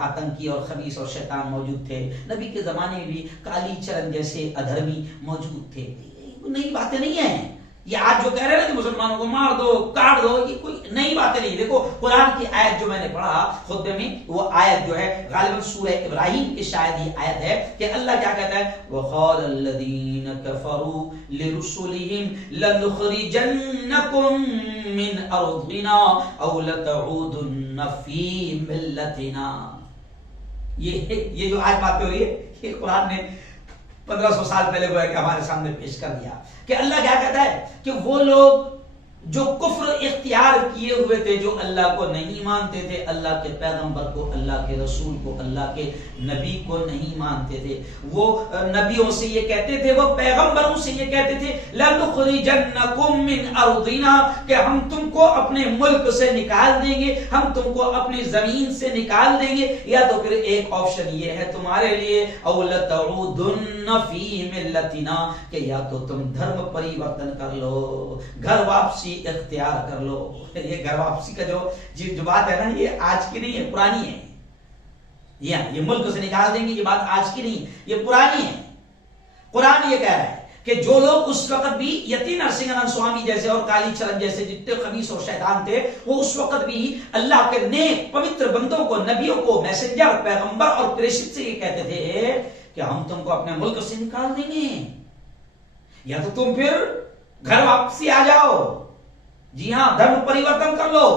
آتنکی اور خبیث اور شیطان موجود تھے، نبی کے زمانے میں بھی کالی چرن جیسے ادھرمی موجود تھے۔ نئی باتیں نہیں ہیں یہ آج جو کہہ رہے ہیں کہ مسلمانوں کو مار دو، کاٹ دو، یہ کوئی نئی باتیں نہیں۔ دیکھو قرآن کی آیت جو میں نے پڑھا خطبے میں، وہ آیت جو ہے غالباً سورہ ابراہیم کی شاید یہ آیت ہے کہ اللہ کیا کہتا ہے، وَقَالَ الَّذِينَ كَفَرُوا لِرُسُلِهِمْ لَنُخْرِجَنَّكُمْ مِنْ أَرْضِنَا أَوْ لَتَعُودُنَّ فِي مِلَّتِنَا۔ یہ جو آیت باتیں ہوئی ہے یہ قرآن نے 1500 سال پہلے وہ ہے کہ ہمارے سامنے پیش کر دیا کہ اللہ کیا کہتا ہے کہ وہ لوگ جو کفر اختیار کیے ہوئے تھے، جو اللہ کو نہیں مانتے تھے، اللہ کے پیغمبر کو، اللہ کے رسول کو، اللہ کے نبی کو نہیں مانتے تھے، وہ نبیوں سے یہ کہتے تھے، وہ پیغمبروں سے یہ کہتے تھے لَنُخْرِجَنَّكُمْ مِنْ أَرْضِنَا، کہ ہم تم کو اپنے ملک سے نکال دیں گے، ہم تم کو اپنی زمین سے نکال دیں گے، یا تو پھر ایک آپشن یہ ہے تمہارے لیے أَوْ لَتَعُودُنَّ فِي مِلَّتِنَا، کہ یا تو تم دھرم پریورتن کر لو، گھر واپسی اختیار کر لو۔ یہ گھر واپسی کا جو بات ہے نا، یہ آج کی نہیں ہے، پرانی ہے۔ یہ ملک سے نکال دیں گے، یہ بات آج کی نہیں، یہ پرانی ہے۔ قرآن یہ کہہ رہا ہے کہ جو لوگ اس وقت بھی یتی نرسنگھنن سوامی جیسے اور کالی چرن جیسے جتنے خبیث اور شیطان تھے، وہ اس وقت بھی اللہ کے نیک پوتر بندوں کو، نبیوں کو، میسنجر، پیغمبر اور پریشت سے یہ کہتے تھے کہ ہم تم کو اپنے ملک سے نکال دیں گے، یا تو تم پھر گھر واپسی آ جاؤ، جی ہاں دھرم پریورتن کر لو۔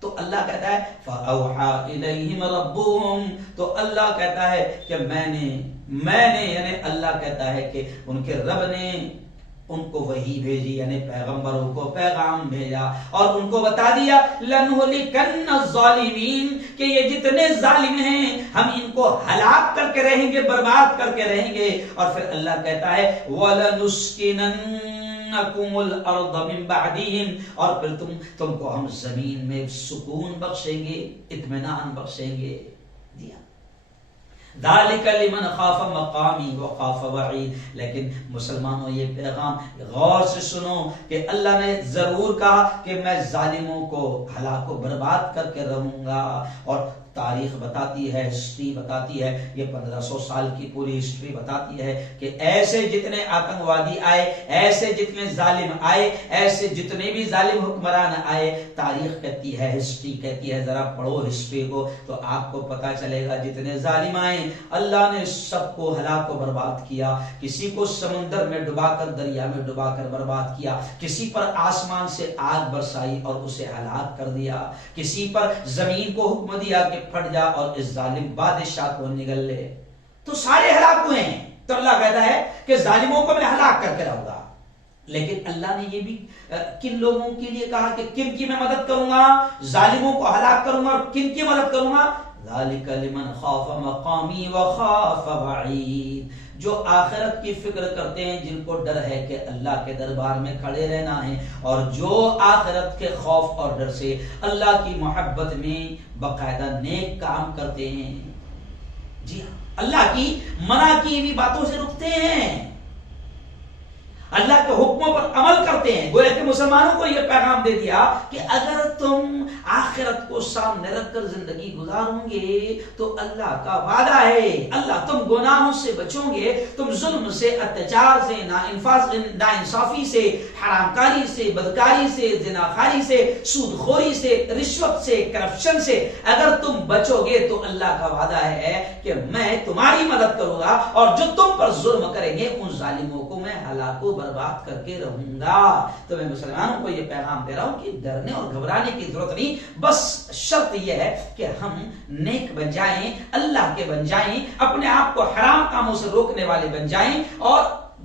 تو اللہ کہتا ہے فَأَوْحَى إِلَيْهِمْ رَبُّهُمْ، تو اللہ کہتا ہے کہ میں نے یعنی اللہ کہتا ہے کہ ان کے رب نے ان کو وحی بھیجی، یعنی پیغمبروں کو پیغام بھیجا اور ان کو بتا دیا لَنُهْلِكَنَّ الظَّالِمِينَ، کہ یہ جتنے ظالم ہیں ہم ان کو ہلاک کر کے رہیں گے، برباد کر کے رہیں گے۔ اور پھر اللہ کہتا ہے وَلَنُسْكِنَنَّ الارض من بعدهم، اور پھر تم کو ہم زمین میں سکون بخشیں گے، اطمینان بخشیں گے۔ جی ہاں، ذالک لمن خاف مقامی وخاف وعید۔ لیکن مسلمانوں یہ پیغام غور سے سنو کہ اللہ نے ضرور کہا کہ میں ظالموں کو ہلاک و برباد کر کے رہوں گا، اور تاریخ بتاتی ہے، ہسٹری بتاتی ہے، یہ 1500 سال کی پوری ہسٹری بتاتی ہے کہ ایسے جتنے آتنکوادی آئے، ایسے جتنے ظالم آئے، ایسے جتنے بھی ظالم حکمران آئے، تاریخ کہتی ہے، ہسٹری کہتی ہے، ذرا پڑھو ہسٹری کو تو آپ کو پتا چلے گا جتنے ظالم آئے اللہ نے سب کو ہلاک و برباد کیا. کسی کو سمندر میں ڈبا کر، دریا میں ڈبا کر برباد کیا، کسی پر آسمان سے آگ برسائی اور اسے ہلاک کر دیا، کسی پر زمین کو حکم دیا کہ پھٹ جا اور اس ظالم بادشاہ کو نگل لے. تو سارے ہلاک ہوئے ہیں. تو اللہ کہتا ہے کہ ظالموں کو میں ہلاک کر کے رہوں گا. لیکن اللہ نے یہ بھی کن لوگوں کے لیے کہا کہ کن کی میں مدد کروں گا؟ ظالموں کو ہلاک کروں گا. اور کن کی مدد کروں گا؟ ذالک لمن خاف مقامی وخاف وعید. جو آخرت کی فکر کرتے ہیں، جن کو ڈر ہے کہ اللہ کے دربار میں کھڑے رہنا ہے، اور جو آخرت کے خوف اور ڈر سے اللہ کی محبت میں باقاعدہ نیک کام کرتے ہیں. جی ہاں، اللہ کی منع کی ہوئی باتوں سے رکتے ہیں، اللہ کے حکموں پر عمل کرتے ہیں. گویا کہ مسلمانوں کو یہ پیغام دے دیا کہ اگر تم آخرت کو سامنے رکھ کر زندگی گزارو گے تو اللہ کا وعدہ ہے، اللہ تم گناہوں سے بچو گے، تم ظلم سے، اتیاچار سے، ناانصافی سے، حرام کاری سے، بدکاری سے، زناخاری سے، سود خوری سے، رشوت سے، کرپشن سے اگر تم بچو گے تو اللہ کا وعدہ ہے کہ میں تمہاری مدد کروں گا، اور جو تم پر ظلم کریں گے ان ظالموں کو میں ہلاک و برباد کر کے رہوں گا. تو میں مسلمانوں کو یہ پیغام دے رہا ہوں کہ ڈرنے اور گھبرانے کی ضرورت نہیں، بس شرط یہ ہے کہ ہم نیک بن جائیں، اللہ کے بن جائیں، اپنے آپ کو حرام کاموں سے روکنے والے بن جائیں، اور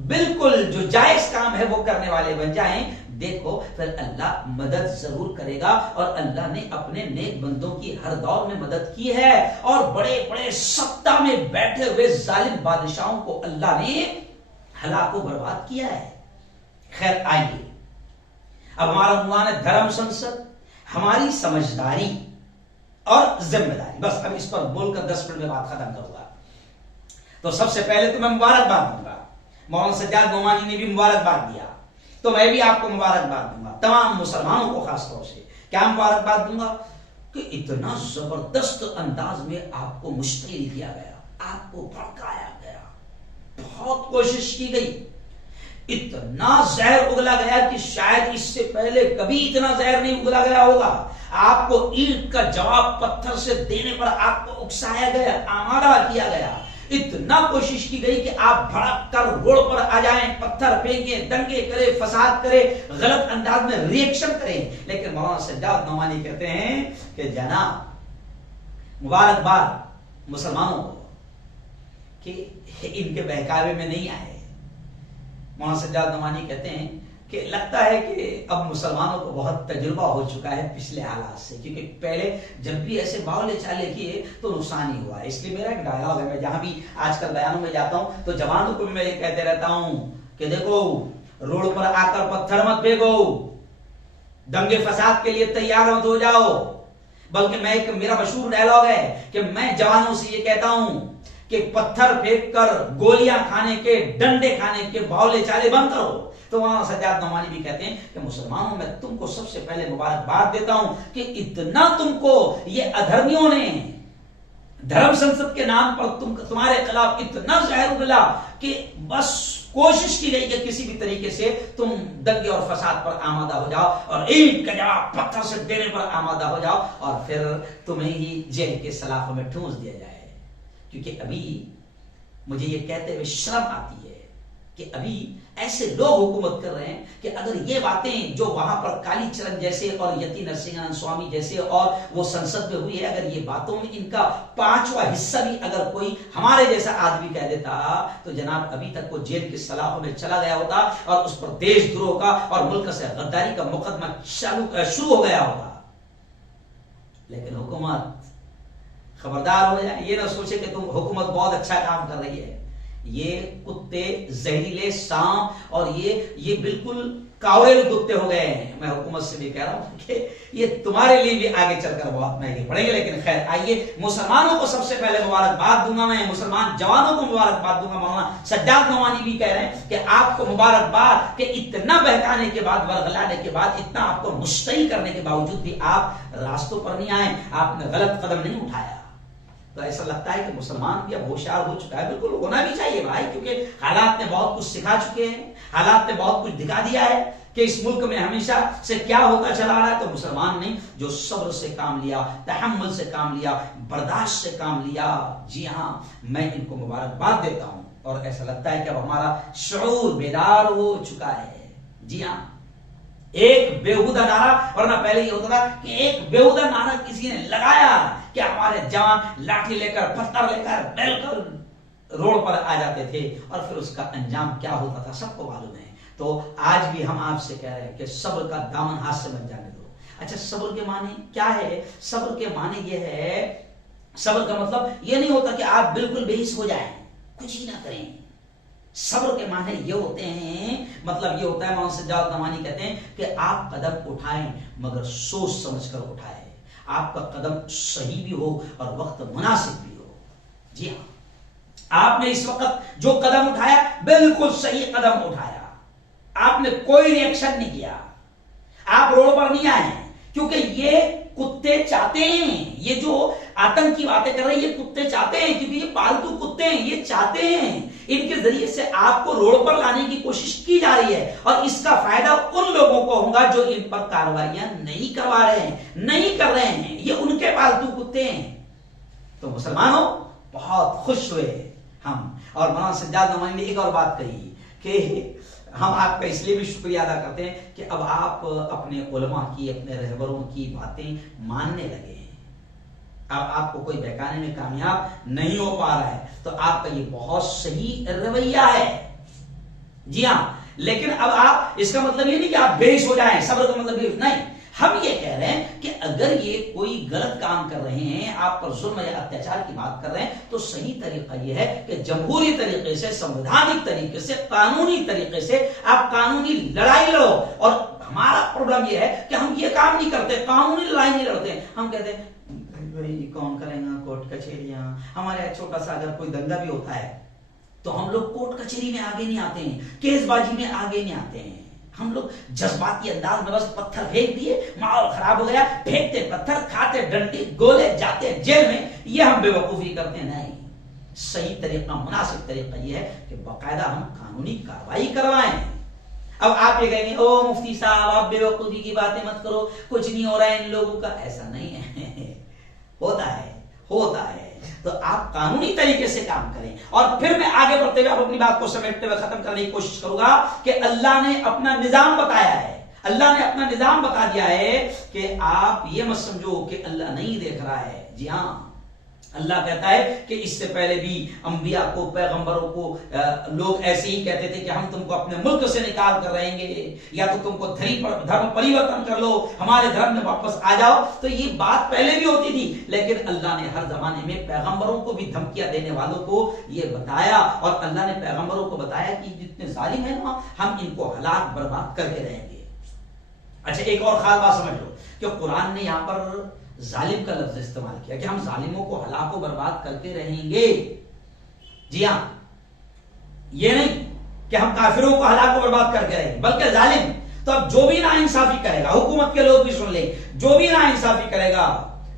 بالکل جو جائز کام ہے وہ کرنے والے بن جائیں. دیکھو پھر اللہ مدد ضرور کرے گا، اور اللہ نے اپنے نیک بندوں کی ہر دور میں مدد کی ہے، اور بڑے بڑے سطح میں بیٹھے ہوئے ظالم بادشاہوں کو اللہ نے ہلاک و برباد کیا ہے. خیر آئیے، اب ہمارا عنوان ہے دھرم سنسد، ہماری سمجھداری اور ذمہ داری. بس اب اس پر بول کر 10 منٹ میں بات ختم کروں گا. تو سب سے پہلے تو میں مبارکباد دوں گا، مولانا سجاد نعمانی نے بھی مبارکباد دیا تو میں بھی آپ کو مبارکباد دوں گا، تمام مسلمانوں کو خاص طور سے. کیا مبارکباد دوں گا؟ کہ اتنا زبردست انداز میں آپ کو مشتعل کیا گیا، آپ کو بھڑکایا گیا، بہت کوشش کی گئی، اتنا زہر اگلا گیا کہ شاید اس سے پہلے کبھی اتنا زہر نہیں اگلا گیا ہوگا. آپ کو اینٹ کا جواب پتھر سے دینے پر آپ کو اکسایا گیا، آمادہ کیا گیا، اتنا کوشش کی گئی کہ آپ بھڑک کر روڈ پر آ جائیں، پتھر پھینکیں، دنگے کرے، فساد کرے، غلط انداز میں ریئیکشن کریں. لیکن مولانا سجاد نعمانی کہتے ہیں کہ جناب مبارکباد مسلمانوں کو کہ ان کے بہکاوے میں نہیں آئے. مولانا سجاد نعمانی کہتے ہیں کہ لگتا ہے کہ اب مسلمانوں کو بہت تجربہ ہو چکا ہے پچھلے حالات سے، کیونکہ پہلے جب بھی ایسے باولے چالے کیے تو نقصان ہی ہوا ہے. اس لیے میرا ایک ڈائلاگ ہے، میں جہاں بھی آج کل بیانوں میں جاتا ہوں تو جوانوں کو بھی میں یہ کہتے رہتا ہوں کہ دیکھو روڈ پر آ کر پتھر مت پھینکو، دنگے فساد کے لیے تیار مت ہو جاؤ. بلکہ میرا مشہور ڈائلاگ ہے کہ میں جوانوں سے یہ کہتا ہوں کہ پتھر پھینک کر، گولیاں کھانے کے، ڈنڈے کھانے کے باولے چالے بند کرو. تو وہاں سجاد نعمانی بھی کہتے ہیں کہ مسلمانوں میں تم کو سب سے پہلے مبارکباد دیتا ہوں کہ اتنا تم کو یہ ادھرمیوں نے دھرم سنسد کے نام پر تمہارے خلاف اتنا زہر اگلا کہ بس کوشش کی گئی کہ کسی بھی طریقے سے تم دنگے اور فساد پر آمادہ ہو جاؤ، اور اینٹ کا جواب پتھر سے دینے پر آمادہ ہو جاؤ، اور پھر تمہیں ہی جیل کے سلاخوں میں ٹھونس دیا جائے. کیونکہ ابھی مجھے یہ کہتے ہوئے شرم آتی ہے کہ ابھی ایسے لوگ حکومت کر رہے ہیں کہ اگر یہ باتیں جو وہاں پر کالی چرن جیسے اور یتی نرسنگھن سوامی جیسے اور وہ سنسد میں ہوئی ہے، اگر یہ باتوں میں ان کا 5واں حصہ بھی اگر کوئی ہمارے جیسا آدمی کہہ دیتا تو جناب ابھی تک وہ جیل کے سلاخوں میں چلا گیا ہوتا، اور اس پر دیش دروہ کا اور ملک سے غداری کا مقدمہ شروع ہو گیا ہوگا. لیکن حکومت خبردار ہو جائے، یہ نہ سوچے کہ تم حکومت بہت اچھا کام کر رہی ہے. یہ کتے زہریلے سانپ اور یہ بالکل کاوریل کتے ہو گئے ہیں. میں حکومت سے بھی کہہ رہا ہوں کہ یہ تمہارے لیے بھی آگے چل کر بہت مہنگے پڑیں گے. لیکن خیر آئیے، مسلمانوں کو سب سے پہلے مبارکباد دوں گا، میں مسلمان جوانوں کو مبارکباد دوں گا. مولانا سجاد نعمانی بھی کہہ رہے ہیں کہ آپ کو مبارکباد کہ اتنا بہکانے کے بعد، ورغلانے کے بعد، اتنا آپ کو مشتعل کرنے کے باوجود بھی آپ راستوں پر نہیں آئے، آپ نے غلط قدم نہیں اٹھایا. تو ایسا لگتا ہے کہ مسلمان بھی اب ہوشیار ہو چکا ہے. بالکل ہونا بھی چاہیے بھائی, کیونکہ حالات نے بہت کچھ سکھا چکے ہیں, حالات نے بہت کچھ دکھا دیا ہے کہ اس ملک میں ہمیشہ سے کیا ہوتا چلا رہا ہے. تو مسلمان نے جو صبر سے کام لیا, تحمل سے کام لیا, برداشت سے کام لیا, جی ہاں میں ان کو مبارکباد دیتا ہوں. اور ایسا لگتا ہے کہ اب ہمارا شعور بیدار ہو چکا ہے. جی ہاں, ایک بیہودہ نعرہ, ورنہ پہلے یہ ہوتا تھا کہ ایک بیہودہ نعرہ کسی نے لگایا کہ ہمارے جوان لاٹھی لے کر, پتھر لے کر, بیل کر روڈ پر آ جاتے تھے, اور پھر اس کا انجام کیا ہوتا تھا سب کو معلوم ہے. تو آج بھی ہم آپ سے کہہ رہے ہیں کہ صبر کا دامن ہاتھ سے مت جانے دو. اچھا, صبر کے معنی کیا ہے؟ صبر کے معنی یہ ہے, صبر کا مطلب یہ نہیں ہوتا کہ آپ بالکل بے حس ہو جائیں, کچھ ہی نہ کریں. صبر کے معنی یہ ہوتے ہیں, مطلب یہ ہوتا ہے, مولانا سجاد نعمانی کہتے ہیں کہ آپ قدم اٹھائیں مگر سوچ سمجھ کر اٹھائیں. آپ کا قدم صحیح بھی ہو اور وقت مناسب بھی ہو. جی ہاں, آپ نے اس وقت جو قدم اٹھایا بالکل صحیح قدم اٹھایا, آپ نے کوئی ری ایکشن نہیں کیا, آپ روڈ پر نہیں آئے, کیونکہ یہ کتے چاہتے ہیں, یہ جو آتنک کی باتیں کر رہے ہیں یہ کتے چاہتے ہیں, کیونکہ یہ پالتو کتے ہیں, یہ چاہتے ہیں ان کے ذریعے سے آپ کو روڈ پر لانے کی کوشش کی جا رہی ہے, اور اس کا فائدہ ان لوگوں کو ہوگا جو ان پر کارروائیاں نہیں کروا رہے ہیں, نہیں کر رہے ہیں, یہ ان کے پالتو کتے ہیں. تو مسلمانوں بہت خوش ہوئے ہم. اور مولانا سجاد نعمانی نے ایک اور بات کہی کہ ہم آپ کا اس لیے بھی شکریہ ادا کرتے ہیں کہ اب آپ اپنے علماء کی, اپنے رہبروں کی باتیں ماننے لگے ہیں. اب آپ کو کوئی بہکانے میں کامیاب نہیں ہو پا رہا ہے, تو آپ کا یہ بہت صحیح رویہ ہے. جی ہاں, لیکن اب آپ, اس کا مطلب یہ نہیں کہ آپ بے حس ہو جائیں, صبر کا مطلب یہ نہیں. ہم یہ کہہ رہے ہیں کہ اگر یہ کوئی غلط کام کر رہے ہیں, آپ پر ظلم یا اتیاچار کی بات کر رہے ہیں, تو صحیح طریقہ یہ ہے کہ جمہوری طریقے سے, سمویدھانک طریقے سے, قانونی طریقے سے آپ قانونی لڑائی لڑو. اور ہمارا پرابلم یہ ہے کہ ہم یہ کام نہیں کرتے, قانونی لڑائی نہیں لڑتے. ہم کہتے ہیں بھائی کون کرے گا کورٹ کچہریاں, ہمارے یہاں چھوٹا سا اگر کوئی دنگا بھی ہوتا ہے تو ہم لوگ کورٹ کچہری میں آگے نہیں آتے ہیں, کیس بازی میں آگے نہیں آتے ہیں. ہم لوگ جذباتی انداز میں بس پتھر پھینک دیے, ماحول خراب ہو گیا, پھینکتے پتھر, کھاتے ڈنڈی, گولے, جاتے جیل میں. یہ ہم بے وقوفی کرتے نہیں. صحیح طریقہ, مناسب طریقہ یہ ہے کہ باقاعدہ ہم قانونی کارروائی کروائیں. اب آپ یہ کہیں گے او مفتی صاحب آپ بے وقوفی کی باتیں مت کرو, کچھ نہیں ہو رہا ہے ان لوگوں کا. ایسا نہیں ہے, ہوتا ہے, ہوتا ہے. تو آپ قانونی طریقے سے کام کریں. اور پھر میں آگے بڑھتے ہوئے اپنی بات کو سمیٹتے ہوئے ختم کرنے کی کوشش کروں گا کہ اللہ نے اپنا نظام بتایا ہے, اللہ نے اپنا نظام بتا دیا ہے کہ آپ یہ مت سمجھو کہ اللہ نہیں دیکھ رہا ہے. جی ہاں, اللہ کہتا ہے کہ اس سے پہلے بھی انبیاء کو, پیغمبروں کو لوگ ایسے ہی کہتے تھے کہ ہم تم کو اپنے ملک سے نکال کر رہیں گے, یا تو تم کو دھرم پریورتن کر لو, ہمارے دھرم میں واپس آ جاؤ. تو یہ بات پہلے بھی ہوتی تھی, لیکن اللہ نے ہر زمانے میں پیغمبروں کو بھی دھمکیاں دینے والوں کو یہ بتایا, اور اللہ نے پیغمبروں کو بتایا کہ جتنے ظالم ہیں نا ہم ان کو ہلاک برباد کر کے رہیں گے. اچھا, ایک اور خاص بات سمجھ لو کہ قرآن نے یہاں پر ظالم کا لفظ استعمال کیا کہ ہم ظالموں کو ہلاک و برباد کرتے رہیں گے. جی ہاں, یہ نہیں کہ ہم کافروں کو ہلاک و برباد کر کے رہیں گے, بلکہ ظالم. تو اب جو بھی ناانصافی کرے گا, حکومت کے لوگ بھی سن لیں, جو بھی ناانصافی کرے گا,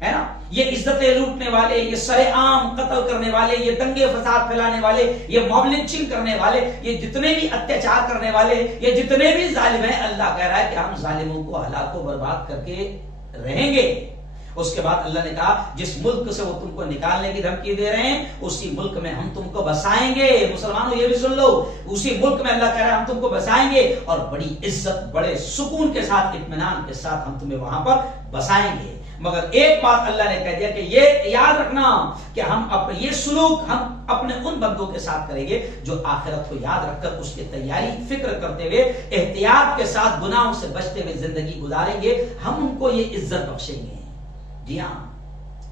ہے نا, یہ عزتیں لوٹنے والے, یہ سرے عام قتل کرنے والے, یہ دنگے فساد پھیلانے والے, یہ موب لنچنگ کرنے والے, یہ جتنے بھی اتیاچار کرنے والے, یہ جتنے بھی ظالم ہیں, اللہ کہہ رہا ہے کہ ہم ظالموں کو ہلاک و برباد کر کے رہیں گے. اس کے بعد اللہ نے کہا جس ملک سے وہ تم کو نکالنے کی دھمکی دے رہے ہیں اسی ملک میں ہم تم کو بسائیں گے. مسلمانوں یہ بھی سن لو, اسی ملک میں اللہ کہہ رہا ہے ہم تم کو بسائیں گے, اور بڑی عزت, بڑے سکون کے ساتھ, اطمینان کے ساتھ ہم تمہیں وہاں پر بسائیں گے. مگر ایک بات اللہ نے کہہ دیا کہ یہ یاد رکھنا کہ ہم یہ سلوک ہم اپنے ان بندوں کے ساتھ کریں گے جو آخرت کو یاد رکھ کر اس کی تیاری فکر کرتے ہوئے احتیاط کے ساتھ گناہوں سے بچتے ہوئے زندگی گزاریں گے, ہم ان کو یہ عزت بخشیں گے. جی ہاں,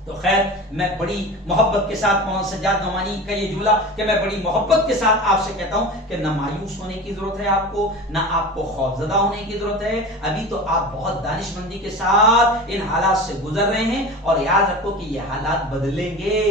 تو خیر میں بڑی محبت کے ساتھ, مولانا سجاد نعمانی کا یہ جملہ کہ میں بڑی محبت کے ساتھ آپ سے کہتا ہوں کہ نہ مایوس ہونے کی ضرورت ہے آپ کو, نہ آپ کو خوفزدہ ہونے کی ضرورت ہے. ابھی تو آپ بہت دانش مندی کے ساتھ ان حالات سے گزر رہے ہیں, اور یاد رکھو کہ یہ حالات بدلیں گے,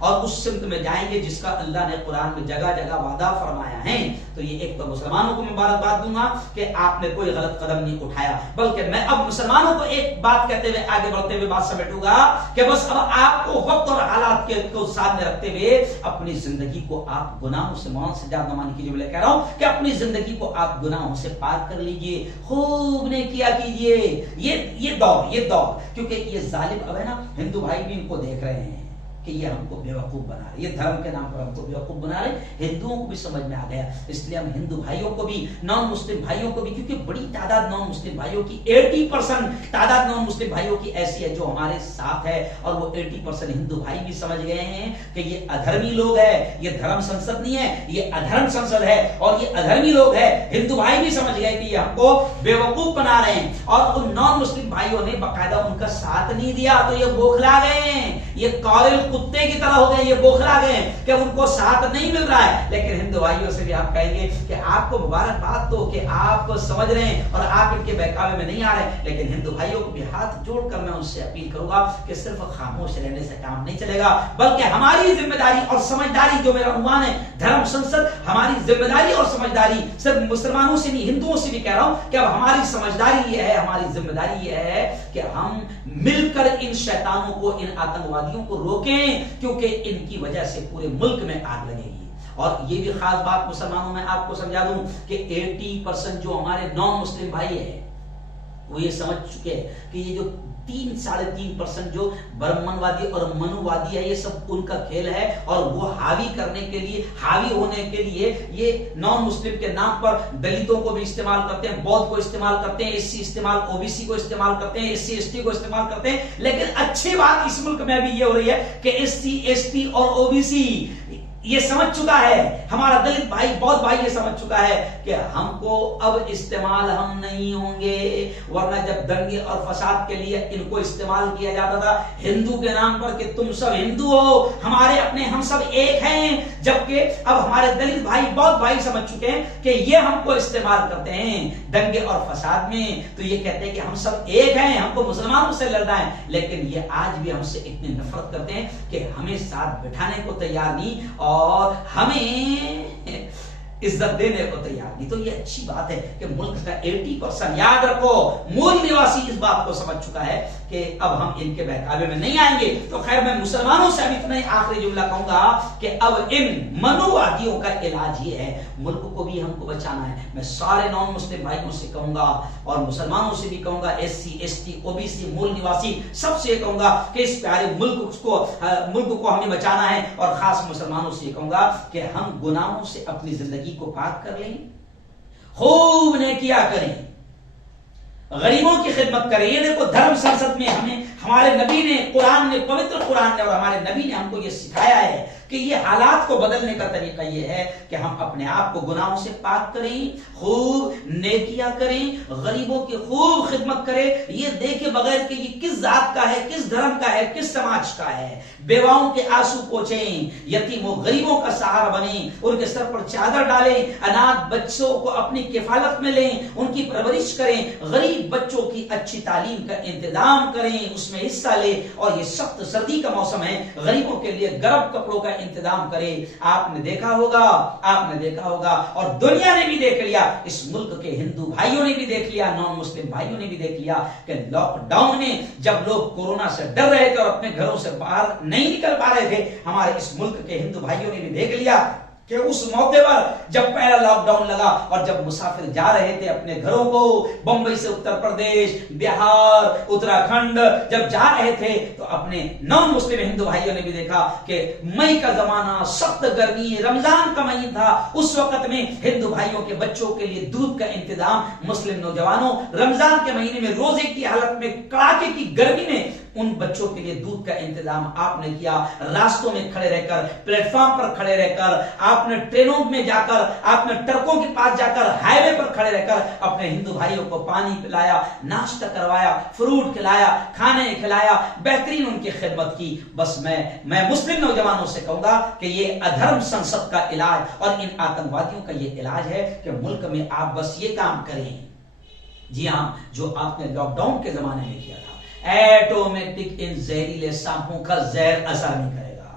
اور اس سمت میں جائیں گے جس کا اللہ نے قرآن میں جگہ جگہ وعدہ فرمایا ہے، تو یہ ایک تو مسلمانوں کو مبارکباد دوں گا کہ آپ نے کوئی غلط قدم نہیں اٹھایا، بلکہ میں اب مسلمانوں کو ایک بات کہتے ہوئے آگے بڑھتے ہوئے بات سمیٹوں گا کہ بس اب آپ کو وقت اور حالات کو سامنے رکھتے ہوئے اپنی زندگی کو آپ گناہوں سے مولانا سجاد نعمانی کی جملے کہہ رہا ہوں کہ اپنی زندگی کو آپ گناہوں سے پاک کر لیجئے، خوب نے کیا کیجئے، یہ دور کیونکہ یہ ظالم اب ہے نا، ہندو بھائی بھی ان کو دیکھ رہے ہیں کہ یہ ہم کو بیوقوف بنا رہے، یہ دھرم کے نام پر ہم کو بیوقوف بنا رہے، ہندوؤں کو بھی سمجھ میں آ گیا، اس لیے ہم ہندو بھائیوں کو بھی، نان مسلم بھائیوں کو بھی، کیونکہ بڑی تعداد نان مسلم بھائیوں کی 80% تعداد نان مسلم بھائیوں کی ایسی ہے جو ہمارے ساتھ ہے، اور وہ 80% ہندو بھائی بھی سمجھ گئے ہیں کہ یہ ادھرمی لوگ ہے، یہ دھرم سنسد نہیں ہے، یہ ادھرم سنسد ہے، اور یہ ادھرمی لوگ ہے، ہندو بھائی بھی سمجھ گئے کہ یہ ہم کو بیوقوف بنا رہے ہیں، اور ان نان مسلم بھائیوں نے باقاعدہ ان کا ساتھ نہیں دیا، تو یہ بوکھلا گئے ہیں، یہ کورل کتے کی طرح ہو گئے، یہ بوکھلا گئے کہ ان کو ساتھ نہیں مل رہا ہے، لیکن ہندو بھائیوں سے بھی آپ کہیں گے کہ آپ کو مبارکباد دو کہ آپ کو سمجھ رہے ہیں اور آپ ان کے بہکاوے میں نہیں آ رہے، لیکن ہندو بھائیوں کو بھی ہاتھ جوڑ کر میں ان سے اپیل کروں گا کہ صرف خاموش رہنے سے کام نہیں چلے گا، بلکہ ہماری ذمہ داری اور سمجھداری، جو میرا عنوان ہے دھرم سنسد، ہماری ذمہ داری اور سمجھداری صرف مسلمانوں سے نہیں، ہندوؤں سے بھی کہہ رہا ہوں کہ اب ہماری سمجھداری یہ ہے، ہماری ذمہ داری یہ ہے کہ ہم مل کر ان شیطانوں کو، ان آتنکوادیوں کو روکیں، کیونکہ ان کی وجہ سے پورے ملک میں آگ لگے گی۔ اور یہ بھی خاص بات مسلمانوں میں آپ کو سمجھا دوں کہ 80% جو ہمارے نان مسلم بھائی ہیں وہ یہ سمجھ چکے ہیں کہ یہ جو 3-3.5% جو برہمن وادی اور منو وادی ہے، یہ سب ان کا کھیل ہے، اور وہ حاوی کرنے کے لیے، حاوی ہونے کے لیے یہ نان مسلم کے نام پر دلتوں کو بھی استعمال کرتے ہیں، بودھ کو استعمال کرتے ہیں، ایس سی استعمال، او بی سی کو استعمال کرتے ہیں، ایس سی ایس ٹی کو استعمال کرتے ہیں، لیکن اچھی بات اس ملک میں بھی یہ ہو رہی ہے کہ ایس سی ایس ٹی اور او بی سی یہ سمجھ چکا ہے، ہمارا دلت بھائی، بودھ بھائی یہ سمجھ چکا ہے کہ ہم کو اب استعمال ہم نہیں ہوں گے، ورنہ جب دنگے اور فساد کے لیے ان کو استعمال کیا جاتا تھا ہندو کے نام پر کہ تم سب ہندو ہو، ہمارے اپنے، ہم سب ایک ہیں، جبکہ اب ہمارے دلت بھائی، بودھ بھائی سمجھ چکے ہیں کہ یہ ہم کو استعمال کرتے ہیں دنگے اور فساد میں، تو یہ کہتے ہیں کہ ہم سب ایک ہیں، ہم کو مسلمانوں سے لڑنا ہے، لیکن یہ آج بھی ہم سے اتنی نفرت کرتے ہیں کہ ہمیں ساتھ بٹھانے کو تیار نہیں اور ہمیں عزت دینے کو تیار نہیں۔ تو یہ اچھی بات ہے کہ ملک کا 80%، یاد رکھو، مول نواسی اس بات کو سمجھ چکا ہے کہ اب ہم ان کے بہکاوے میں نہیں آئیں گے۔ تو خیر، میں مسلمانوں سے اب اتنا ہی آخری جملہ کہوں گا کہ اب ان منووادیوں کا علاج یہ ہے، ملک کو بھی ہم کو بچانا ہے۔ میں سارے نان مسلم بھائیوں سے کہوں گا اور مسلمانوں سے بھی کہوں گا، S C S T O B C مول نواسی سب سے کہوں گا کہ اس پیارے ملک کو ہمیں بچانا ہے، اور خاص مسلمانوں سے کہوں گا کہ ہم گناہوں سے اپنی زندگی کو پاک کر لیں، خوب نیکیاں کریں، غریبوں کی خدمت کریں۔ یہ دیکھو دھرم سنسد میں ہمارے نبی نے، قرآن نے، پوتر قرآن نے اور ہمارے نبی نے ہم کو یہ سکھایا ہے کہ یہ حالات کو بدلنے کا طریقہ یہ ہے کہ ہم اپنے آپ کو گناہوں سے پاک کریں، خوب نیکیاں کریں، غریبوں کی خوب خدمت کریں، یہ دیکھے بغیر کہ یہ کس ذات کا ہے، کس دھرم کا ہے، کس سماج کا ہے، بیواؤں کے آنسو پوچھیں، یتیموں غریبوں کا سہارا بنیں، ان کے سر پر چادر ڈالیں، اناتھ بچوں کو اپنی کفالت میں لیں، ان کی پرورش کریں، غریب بچوں کی اچھی تعلیم کا انتظام کریں، اس میں حصہ لیں، اور یہ سخت سردی کا موسم ہے، غریبوں کے لیے گرم کپڑوں کا انتظام کرے۔ آپ نے دیکھا ہوگا اور دنیا نے بھی دیکھ لیا، اس ملک کے ہندو بھائیوں نے بھی دیکھ لیا، نان مسلم بھائیوں نے بھی دیکھ لیا کہ لاک ڈاؤن میں جب لوگ کورونا سے ڈر رہے تھے اور اپنے گھروں سے باہر نہیں نکل پا رہے تھے، ہمارے اس ملک کے ہندو بھائیوں نے بھی دیکھ لیا کہ اس موقع پر جب پہلا لاک ڈاؤن لگا اور جب مسافر جا رہے تھے اپنے گھروں کو، بمبئی سے اتر پردیش، بہار، اتراکھنڈ جب جا رہے تھے، تو اپنے نان مسلم ہندو بھائیوں نے بھی دیکھا کہ مئی کا زمانہ، سخت گرمی، رمضان کا مہینہ تھا، اس وقت میں ہندو بھائیوں کے بچوں کے لیے دودھ کا انتظام، مسلم نوجوانوں رمضان کے مہینے میں روزے کی حالت میں، کڑاکے کی گرمی میں ان بچوں کے لیے دودھ کا انتظام آپ نے کیا، راستوں میں کھڑے رہ کر، پلیٹ فارم پر کھڑے رہ کر، آپ نے ٹرینوں میں جا کر، آپ نے ٹرکوں کے پاس جا کر، ہائی وے پر کھڑے رہ کر اپنے ہندو بھائیوں کو پانی پلایا، ناشتہ کروایا، فروٹ کھلایا، کھانے کھلایا، بہترین ان کی خدمت کی۔ بس میں مسلم نوجوانوں سے کہوں گا کہ یہ ادھرم سنسد کا علاج اور ان آتنکوادیوں کا یہ علاج ہے کہ ملک میں آپ بس یہ کام کریں، جی ہاں، جو آپ نے لاک ڈاؤن کے زمانے میں کیا تھا، ایٹومیٹک ان زہریلے سانپوں کا زہر اثر نہیں کرے گا۔